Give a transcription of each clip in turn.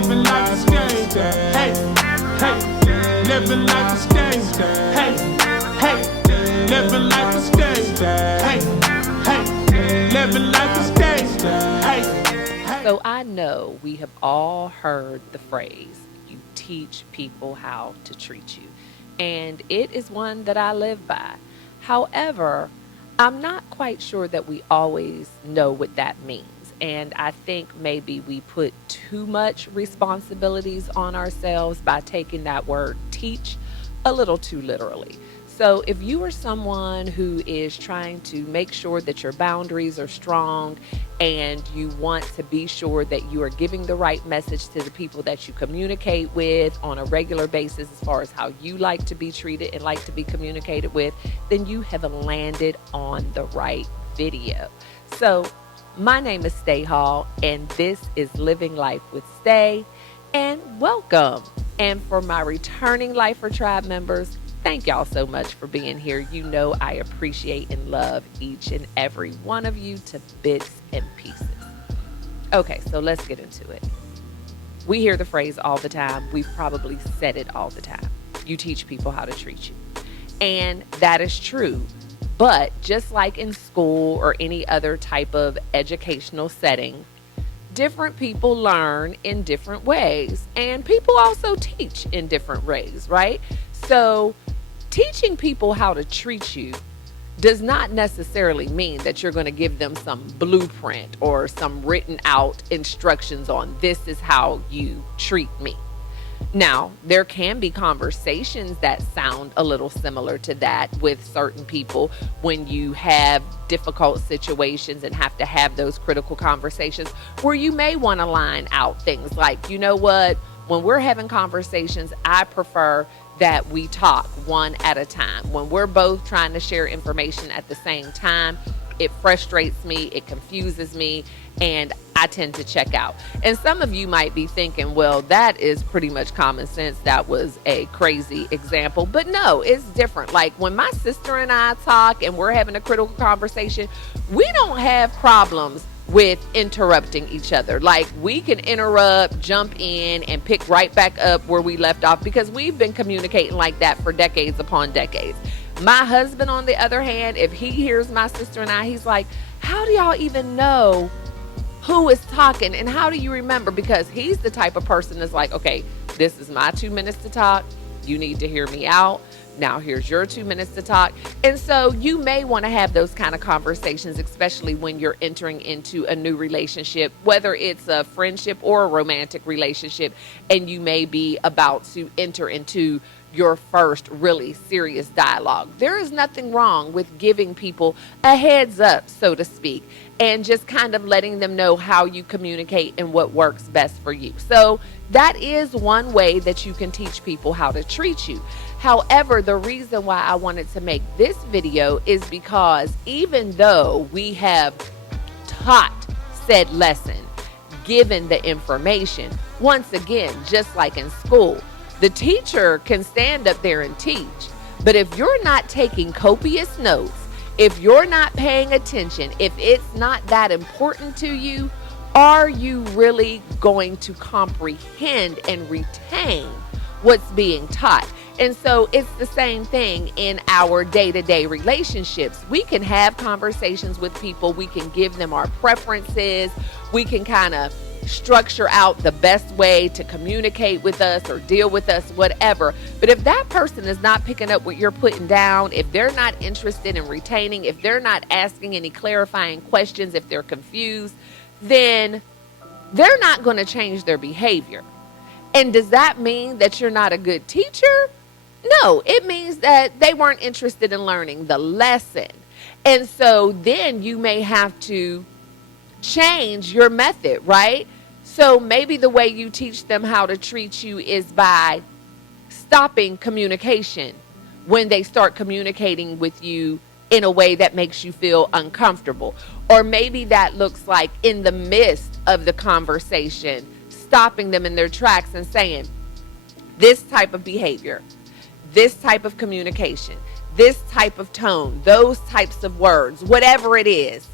living life is gangsta. Hey, hey, living life is gangsta. Hey, hey, living life is gangsta. Hey, hey, living life is gangsta. Hey. So I know we have all heard the phrase, you teach people how to treat you. And it is one that I live by. However, I'm not quite sure that we always know what that means. And I think maybe we put too much responsibilities on ourselves by taking that word teach a little too literally. So if you are someone who is trying to make sure that your boundaries are strong and you want to be sure that you are giving the right message to the people that you communicate with on a regular basis as far as how you like to be treated and like to be communicated with, then you have landed on the right video. So my name is Stay Hall, and this is Living Life with Stay, and welcome. And for my returning Lifer Tribe members, thank y'all so much for being here. You know I appreciate and love each and every one of you to bits and pieces. Okay, so let's get into it. We hear the phrase all the time. We've probably said it all the time. You teach people how to treat you. And that is true. But just like in school or any other type of educational setting, different people learn in different ways. And people also teach in different ways, right? So teaching people how to treat you does not necessarily mean that you're going to give them some blueprint or some written out instructions on this is how you treat me. Now, there can be conversations that sound a little similar to that with certain people when you have difficult situations and have to have those critical conversations where you may want to line out things like, you know what, when we're having conversations, I prefer that we talk one at a time. When we're both trying to share information at the same time, it frustrates me, it confuses me, and I tend to check out. And some of you might be thinking, well, that is pretty much common sense. That was a crazy example. But no, it's different. Like when my sister and I talk and we're having a critical conversation, we don't have problems with interrupting each other. Like we can interrupt, jump in, and pick right back up where we left off because we've been communicating like that for decades upon decades. My husband, on the other hand, if he hears my sister and I, he's like, how do y'all even know who is talking and how do you remember? Because he's the type of person that's like, okay, this is my 2 minutes to talk. You need to hear me out. Now here's your 2 minutes to talk. And so you may want to have those kind of conversations, especially when you're entering into a new relationship, whether it's a friendship or a romantic relationship, and you may be about to enter into your first really serious dialogue. There is nothing wrong with giving people a heads up, so to speak, and just kind of letting them know how you communicate and what works best for you. So that is one way that you can teach people how to treat you. However, the reason why I wanted to make this video is because even though we have taught said lesson, given the information, once again, just like in school, the teacher can stand up there and teach, but if you're not taking copious notes, if you're not paying attention, if it's not that important to you, are you really going to comprehend and retain what's being taught? And so it's the same thing in our day-to-day relationships. We can have conversations with people. We can give them our preferences. We can kind of structure out the best way to communicate with us or deal with us, whatever. But if that person is not picking up what you're putting down, if they're not interested in retaining, if they're not asking any clarifying questions, if they're confused, then they're not going to change their behavior. And does that mean that you're not a good teacher? No, it means that they weren't interested in learning the lesson. And so then you may have to change your method, right? So maybe the way you teach them how to treat you is by stopping communication when they start communicating with you in a way that makes you feel uncomfortable. Or maybe that looks like in the midst of the conversation, stopping them in their tracks and saying, this type of behavior, this type of communication, this type of tone, those types of words, whatever it is,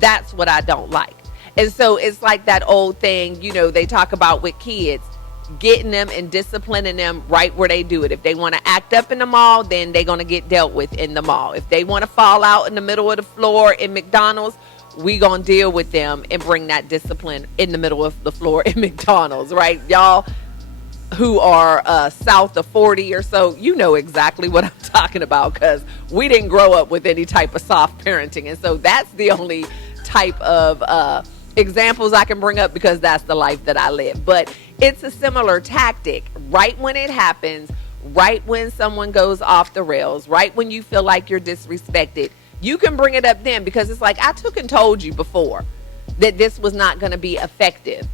that's what I don't like. And so it's like that old thing, they talk about with kids, getting them and disciplining them right where they do it. If they want to act up in the mall, then they're going to get dealt with in the mall. If they want to fall out in the middle of the floor in McDonald's, we going to deal with them and bring that discipline in the middle of the floor in McDonald's, right? Y'all who are south of 40 or so, you know exactly what I'm talking about, because we didn't grow up with any type of soft parenting. And so that's the only type of examples I can bring up, because that's the life that I live. But it's a similar tactic. Right when it happens, right when someone goes off the rails, right when you feel like you're disrespected, you can bring it up then, because it's like, I took and told you before that this was not going to be effective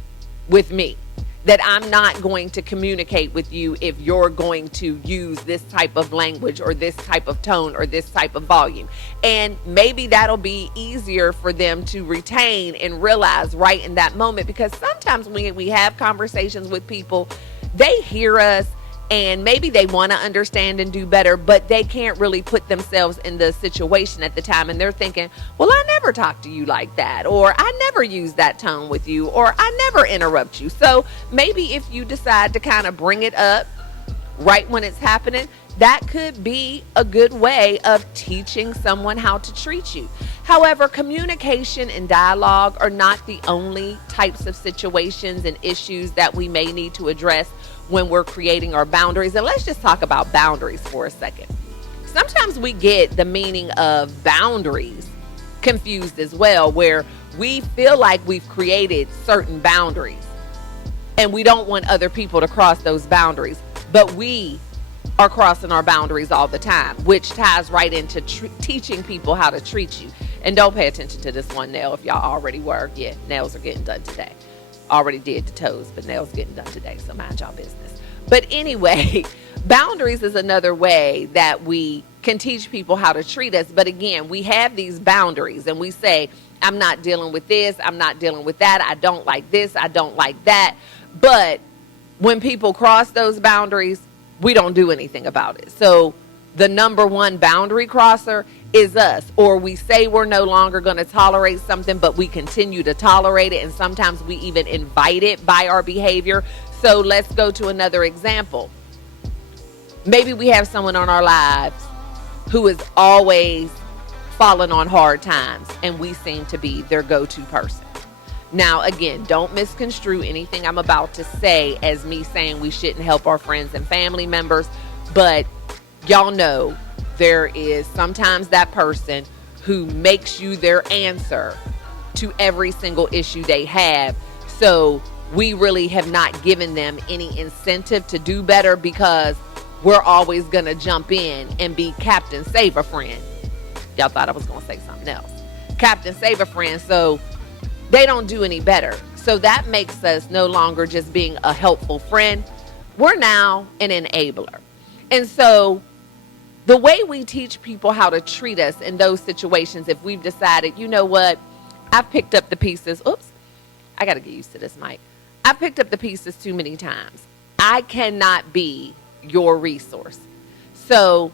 with me, that I'm not going to communicate with you if you're going to use this type of language or this type of tone or this type of volume. And maybe that'll be easier for them to retain and realize right in that moment, because sometimes when we have conversations with people, they hear us and maybe they want to understand and do better, but they can't really put themselves in the situation at the time. And they're thinking, well, I never talk to you like that, or I never use that tone with you, or I never interrupt you. So maybe if you decide to kind of bring it up right when it's happening, that could be a good way of teaching someone how to treat you. However, communication and dialogue are not the only types of situations and issues that we may need to address when we're creating our boundaries. And let's just talk about boundaries for a second. Sometimes we get the meaning of boundaries confused as well, where we feel like we've created certain boundaries and we don't want other people to cross those boundaries, but we are crossing our boundaries all the time, which ties right into teaching people how to treat you. And don't pay attention to this one nail if y'all already were. Yeah, nails are getting done today. Already did the toes, but nails getting done today, so mind y'all business. But anyway, boundaries is another way that we can teach people how to treat us. But again, we have these boundaries and we say, I'm not dealing with this, I'm not dealing with that, I don't like this, I don't like that. But when people cross those boundaries, we don't do anything about it. So the number one boundary crosser is us. Or we say we're no longer going to tolerate something, but we continue to tolerate it. And sometimes we even invite it by our behavior. So let's go to another example. Maybe we have someone on our lives who is always falling on hard times, and we seem to be their go-to person. Now, again, don't misconstrue anything I'm about to say as me saying we shouldn't help our friends and family members, but y'all know there is sometimes that person who makes you their answer to every single issue they have. So we really have not given them any incentive to do better, because we're always going to jump in and be Captain Save-A-Friend. Y'all thought I was going to say something else. Captain Save-A-Friend. So they don't do any better. So that makes us no longer just being a helpful friend. We're now an enabler. And so the way we teach people how to treat us in those situations, if we've decided, you know what, I've picked up the pieces. Oops, I got to get used to this mic. I've picked up the pieces too many times. I cannot be your resource. So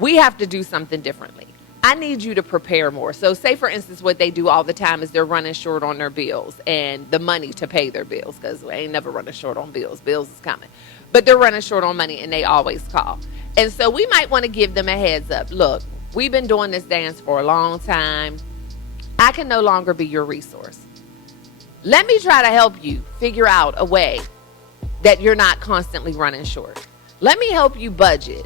we have to do something differently. I need you to prepare more. So say, for instance, what they do all the time is they're running short on their bills and the money to pay their bills, because we ain't never running short on bills. Bills is coming. But they're running short on money and they always call. And so we might want to give them a heads up. Look, we've been doing this dance for a long time. I can no longer be your resource. Let me try to help you figure out a way that you're not constantly running short. Let me help you budget.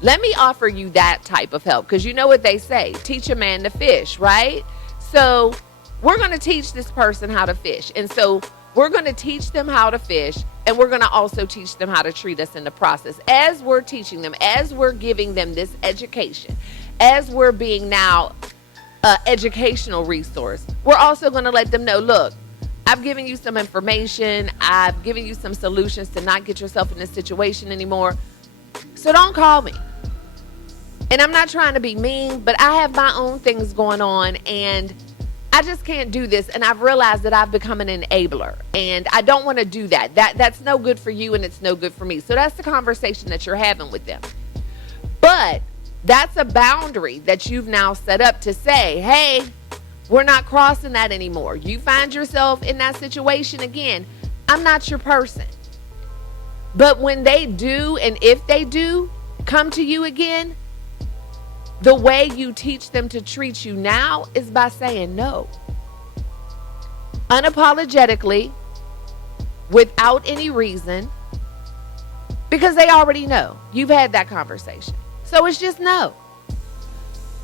Let me offer you that type of help, because you know what they say, teach a man to fish, right? So we're going to teach this person how to fish. And so we're going to teach them how to fish, and we're going to also teach them how to treat us in the process. As we're teaching them, as we're giving them this education, as we're being now an educational resource, we're also going to let them know, look, I've given you some information. I've given you some solutions to not get yourself in this situation anymore. So don't call me. And I'm not trying to be mean, but I have my own things going on and I just can't do this. And I've realized that I've become an enabler and I don't want to do that. That's no good for you and it's no good for me. So that's the conversation that you're having with them. But that's a boundary that you've now set up to say, hey, We're not crossing that anymore. You find yourself in that situation again, I'm not your person. But when they do, and if they do come to you again, the way you teach them to treat you now is by saying no. Unapologetically, without any reason, because they already know. You've had that conversation. So it's just no.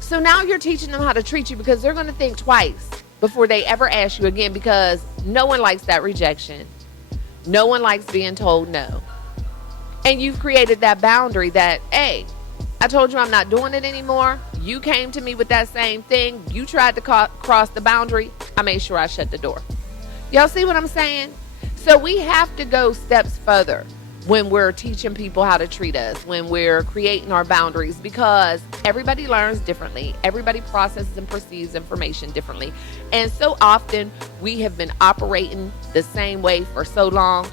So now you're teaching them how to treat you because they're going to think twice before they ever ask you again, because no one likes that rejection. No one likes being told no. And you've created that boundary that, hey, I told you I'm not doing it anymore. You came to me with that same thing. You tried to cross the boundary. I made sure I shut the door. Y'all see what I'm saying? So we have to go steps further when we're teaching people how to treat us, when we're creating our boundaries, because everybody learns differently. Everybody processes and perceives information differently. And so often we have been operating the same way for so long.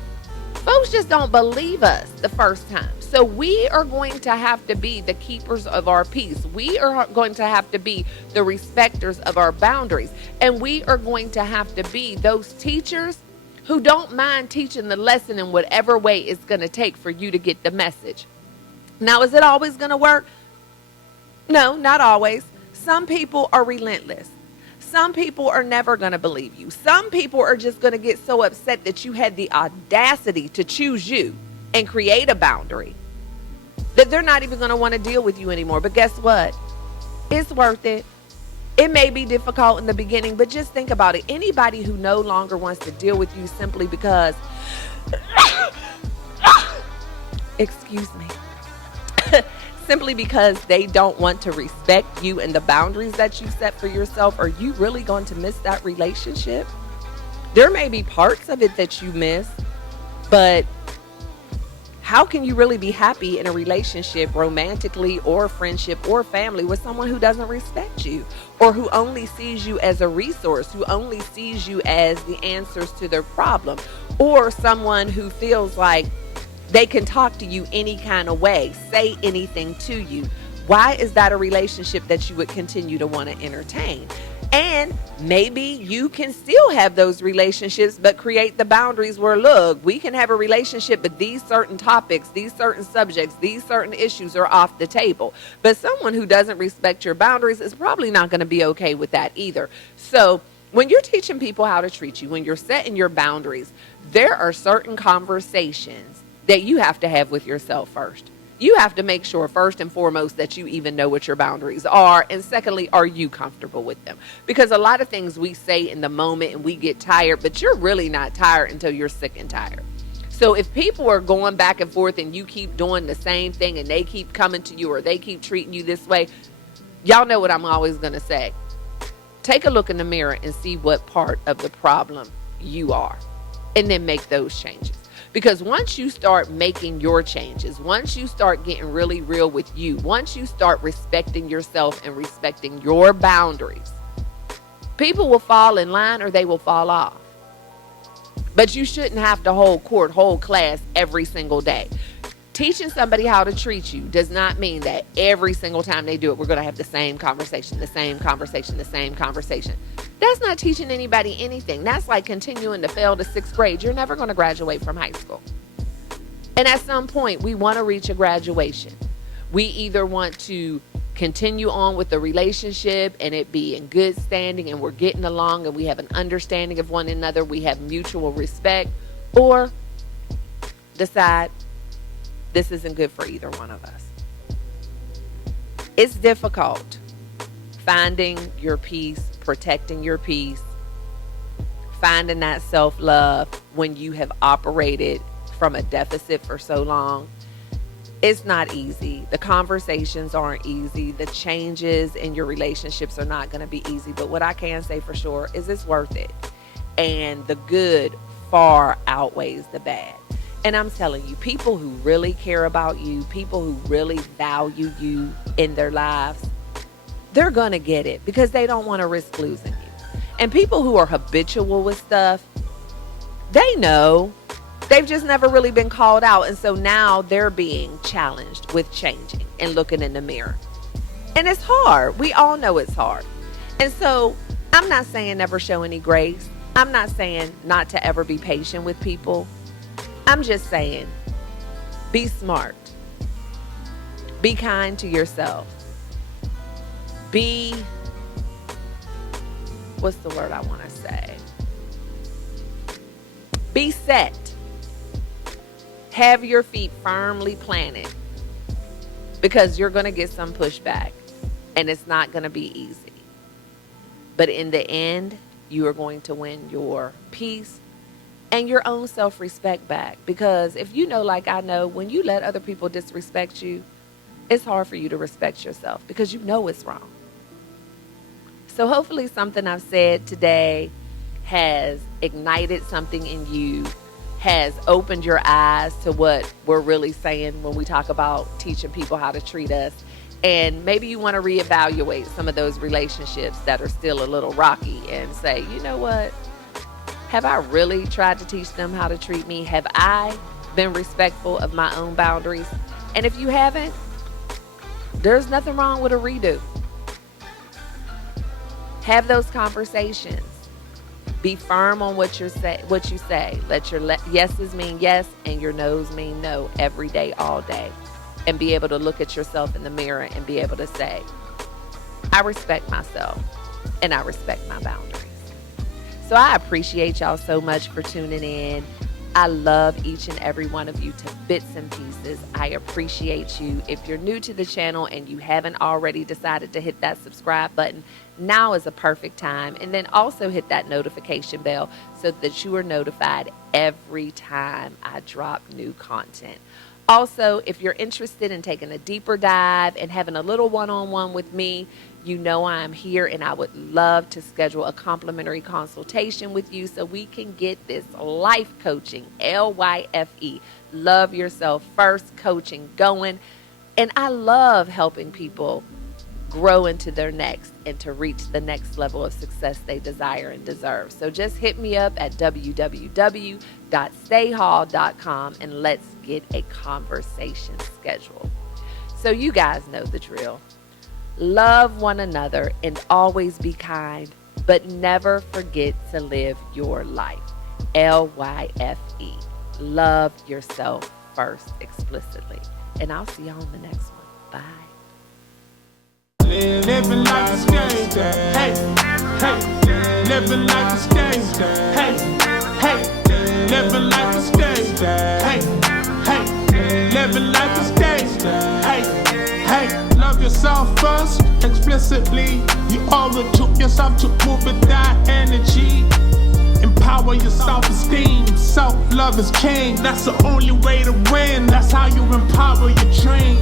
Folks just don't believe us the first time. So we are going to have to be the keepers of our peace. We are going to have to be the respecters of our boundaries. And we are going to have to be those teachers who don't mind teaching the lesson in whatever way it's going to take for you to get the message. Now, is it always going to work? No, not always. Some people are relentless. Some people are never going to believe you. Some people are just going to get so upset that you had the audacity to choose you and create a boundary that they're not even going to want to deal with you anymore. But guess what? It's worth it. It may be difficult in the beginning, but just think about it. Anybody who no longer wants to deal with you simply because, excuse me, simply because they don't want to respect you and the boundaries that you set for yourself, are you really going to miss that relationship? There may be parts of it that you miss, but how can you really be happy in a relationship, romantically or friendship or family, with someone who doesn't respect you, or who only sees you as a resource, who only sees you as the answers to their problem, or someone who feels like they can talk to you any kind of way, say anything to you? Why is that a relationship that you would continue to want to entertain? And maybe you can still have those relationships, but create the boundaries where, look, we can have a relationship, but these certain topics, these certain subjects, these certain issues are off the table. But someone who doesn't respect your boundaries is probably not going to be okay with that either. So when you're teaching people how to treat you, when you're setting your boundaries, there are certain conversations that you have to have with yourself first. You have to make sure, first and foremost, that you even know what your boundaries are. And secondly, are you comfortable with them? Because a lot of things we say in the moment and we get tired, but you're really not tired until you're sick and tired. So if people are going back and forth and you keep doing the same thing and they keep coming to you or they keep treating you this way, y'all know what I'm always going to say. Take a look in the mirror and see what part of the problem you are, and then make those changes. Because once you start making your changes, once you start getting really real with you, once you start respecting yourself and respecting your boundaries, people will fall in line or they will fall off. But you shouldn't have to hold court, hold class every single day. Teaching somebody how to treat you does not mean that every single time they do it, we're going to have the same conversation, the same conversation, the same conversation. That's not teaching anybody anything. That's like continuing to fail to 6th grade. You're never going to graduate from high school. And at some point, we want to reach a graduation. We either want to continue on with the relationship and it be in good standing and we're getting along and we have an understanding of one another, we have mutual respect, or decide this isn't good for either one of us. It's difficult finding your peace, protecting your peace, finding that self-love when you have operated from a deficit for so long. It's not easy. The conversations aren't easy. The changes in your relationships are not going to be easy. But what I can say for sure is it's worth it. And the good far outweighs the bad. And I'm telling you, people who really care about you, people who really value you in their lives, they're going to get it because they don't want to risk losing you. And people who are habitual with stuff, they know. They've just never really been called out. And so now they're being challenged with changing and looking in the mirror. And it's hard. We all know it's hard. And so I'm not saying never show any grace. I'm not saying not to ever be patient with people. I'm just saying be smart. Be kind to yourself. What's the word I want to say? Be set. Have your feet firmly planted, because you're going to get some pushback and it's not going to be easy. But in the end, you are going to win your peace and your own self-respect back. Because if you know, like I know, when you let other people disrespect you, it's hard for you to respect yourself because you know it's wrong. So hopefully something I've said today has ignited something in you, has opened your eyes to what we're really saying when we talk about teaching people how to treat us. And maybe you want to reevaluate some of those relationships that are still a little rocky and say, you know what? Have I really tried to teach them how to treat me? Have I been respectful of my own boundaries? And if you haven't, there's nothing wrong with a redo. Have those conversations. Be firm on what you say. Let your yeses mean yes and your no's mean no every day, all day. And be able to look at yourself in the mirror and be able to say, I respect myself and I respect my boundaries. So I appreciate y'all so much for tuning in. I love each and every one of you to bits and pieces. I appreciate you. If you're new to the channel and you haven't already decided to hit that subscribe button, now is a perfect time. And then also hit that notification bell so that you are notified every time I drop new content. Also, if you're interested in taking a deeper dive and having a little one-on-one with me, you know I'm here and I would love to schedule a complimentary consultation with you so we can get this life coaching, LYFE, love yourself first coaching going. And I love helping people grow into their next and to reach the next level of success they desire and deserve. So just hit me up at www.stayhall.com and let's get a conversation scheduled. So you guys know the drill. Love one another and always be kind, but never forget to live your life. LYFE. Love yourself first explicitly. And I'll see y'all on the next one. Bye. Living life is gangsta. Hey, hey. Living life is gangsta. Hey, hey. Living life is gangsta. Hey, hey. Living life is gangsta. Hey, hey. Love yourself first, explicitly. You owe it to yourself to move with that energy. Empower your self-esteem. Self-love is king. That's the only way to win. That's how you empower your dream.